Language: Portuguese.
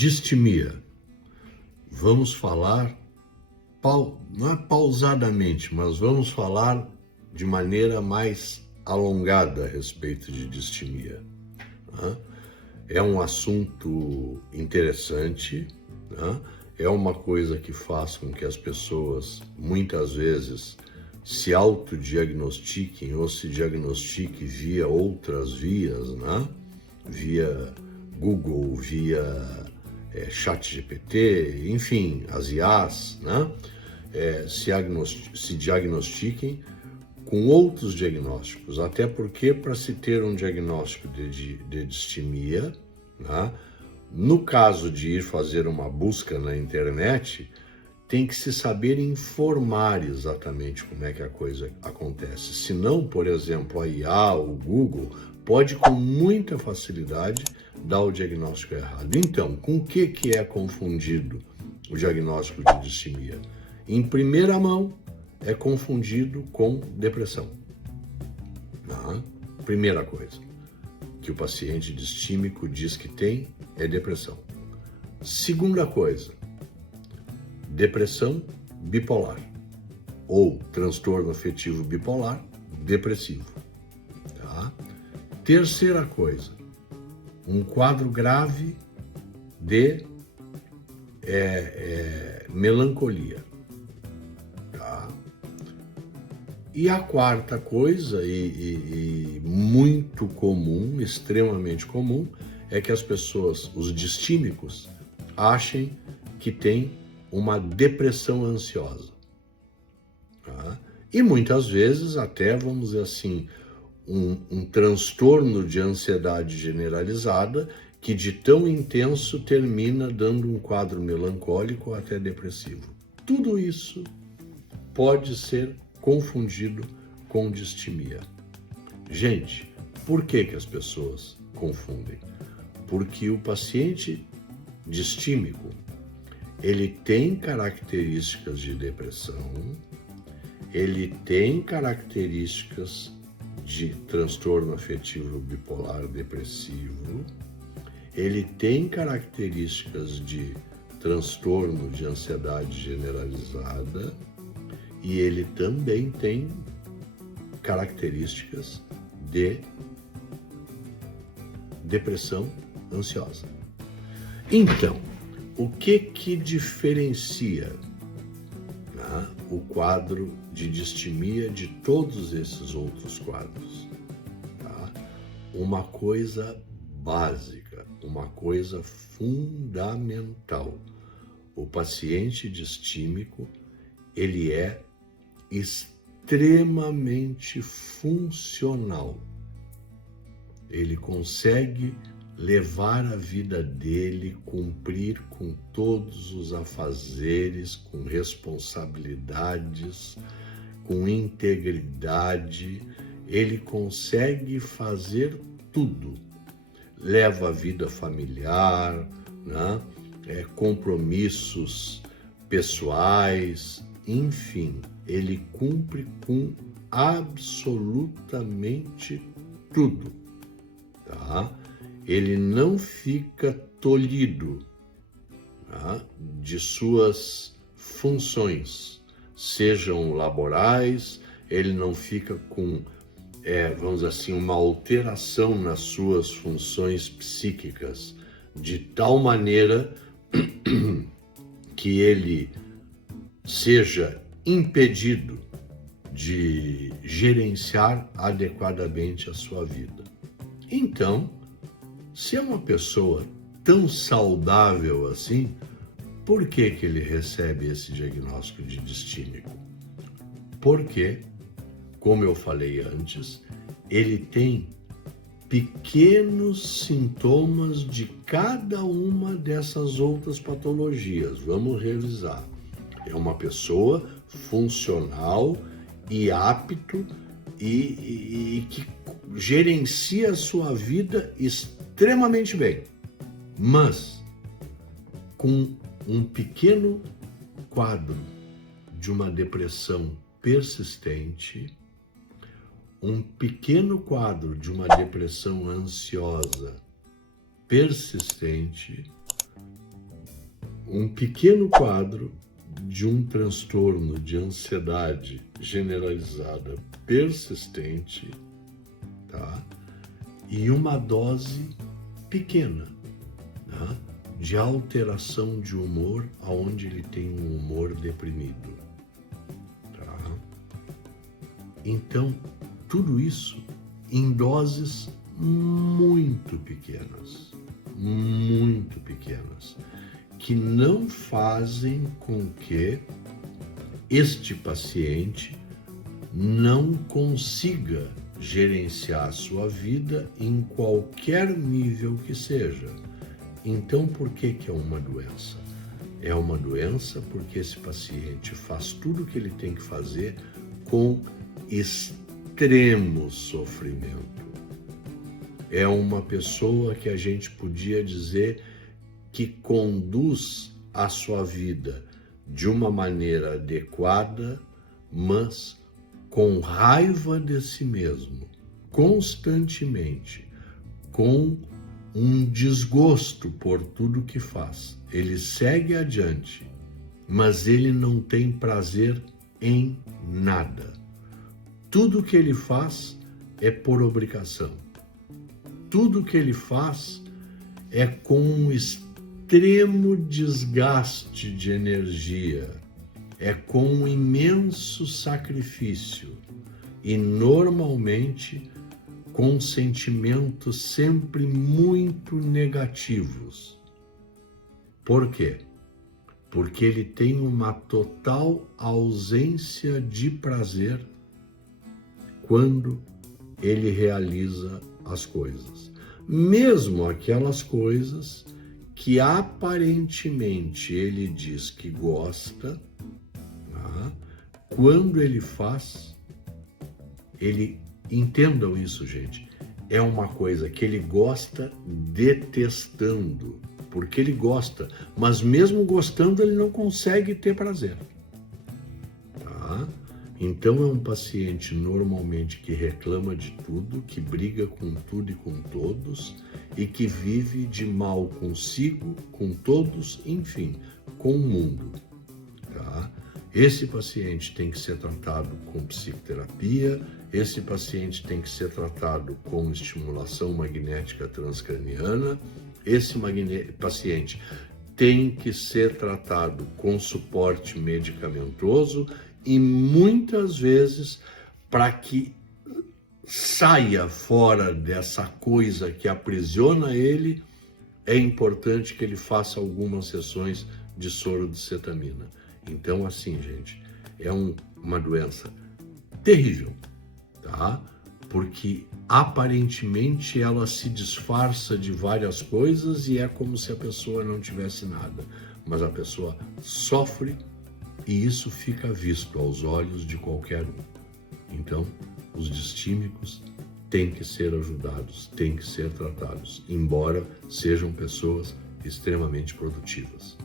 Distimia. Vamos falar, não é pausadamente, mas vamos falar de maneira mais alongada a respeito de distimia. É um assunto interessante, é uma coisa que faz com que as pessoas, muitas vezes, se autodiagnostiquem ou se diagnostiquem via outras vias, via Google, via ChatGPT, enfim, as IAs, se diagnostiquem com outros diagnósticos, até porque para se ter um diagnóstico de distimia, no caso de ir fazer uma busca na internet, tem que se saber informar exatamente como é que a coisa acontece. Senão, por exemplo, a IA, o Google, pode com muita facilidade dar o diagnóstico errado. Então, com o que é confundido o diagnóstico de distimia? Em primeira mão, é confundido com depressão. Primeira coisa que o paciente distímico diz que tem é depressão. Segunda coisa, depressão bipolar ou transtorno afetivo bipolar depressivo. Terceira coisa, um quadro grave de melancolia. E a quarta coisa, e muito comum, extremamente comum, é que as pessoas, os distímicos, achem que tem uma depressão ansiosa. E muitas vezes até, vamos dizer assim, um transtorno de ansiedade generalizada que de tão intenso termina dando um quadro melancólico ou até depressivo. Tudo isso pode ser confundido com distimia. Gente, por que as pessoas confundem? Porque o paciente distímico, ele tem características de depressão, ele tem características de transtorno afetivo bipolar depressivo, ele tem características de transtorno de ansiedade generalizada e ele também tem características de depressão ansiosa. Então, o que diferencia o quadro de distimia de todos esses outros quadros? Uma coisa básica, uma coisa fundamental. O paciente distímico, ele é extremamente funcional. Ele consegue levar a vida dele, cumprir com todos os afazeres, com responsabilidades, com integridade. Ele consegue fazer tudo. Leva a vida familiar, compromissos pessoais, enfim, ele cumpre com absolutamente tudo, Ele não fica tolhido de suas funções, sejam laborais, ele não fica com, vamos dizer assim, uma alteração nas suas funções psíquicas, de tal maneira que ele seja impedido de gerenciar adequadamente a sua vida. Então, se é uma pessoa tão saudável assim, por que ele recebe esse diagnóstico de distímico? Porque, como eu falei antes, ele tem pequenos sintomas de cada uma dessas outras patologias. Vamos revisar. É uma pessoa funcional e apto e que gerencia a sua vida extremamente bem, mas com um pequeno quadro de uma depressão persistente, um pequeno quadro de uma depressão ansiosa persistente um pequeno quadro de um transtorno de ansiedade generalizada persistente, tá? E uma dose pequena, tá? De alteração de humor, aonde ele tem um humor deprimido, tá? Então, tudo isso em doses muito pequenas, que não fazem com que este paciente não consiga gerenciar a sua vida em qualquer nível que seja. Então, por que é uma doença? É uma doença porque esse paciente faz tudo o que ele tem que fazer com extremo sofrimento. É uma pessoa que a gente podia dizer que conduz a sua vida de uma maneira adequada, mas com raiva de si mesmo, constantemente, com um desgosto por tudo que faz. Ele segue adiante, mas ele não tem prazer em nada. Tudo que ele faz é por obrigação. Tudo que ele faz é com um extremo desgaste de energia, é com um imenso sacrifício e normalmente com sentimentos sempre muito negativos. Por quê? Porque ele tem uma total ausência de prazer quando ele realiza as coisas. Mesmo aquelas coisas que aparentemente ele diz que gosta, tá? Quando ele faz, entendam isso, gente, é uma coisa que ele gosta detestando, porque ele gosta, mas mesmo gostando ele não consegue ter prazer, tá? Então é um paciente normalmente que reclama de tudo, que briga com tudo e com todos e que vive de mal consigo, com todos, enfim, com o mundo, tá? Esse paciente tem que ser tratado com psicoterapia, esse paciente tem que ser tratado com estimulação magnética transcraniana, esse paciente tem que ser tratado com suporte medicamentoso e muitas vezes, para que saia fora dessa coisa que aprisiona ele, é importante que ele faça algumas sessões de soro de cetamina. Então, assim, gente, é uma doença terrível, tá? Porque aparentemente ela se disfarça de várias coisas e é como se a pessoa não tivesse nada, mas a pessoa sofre e isso fica visto aos olhos de qualquer um. Então, os distímicos têm que ser ajudados, têm que ser tratados, embora sejam pessoas extremamente produtivas.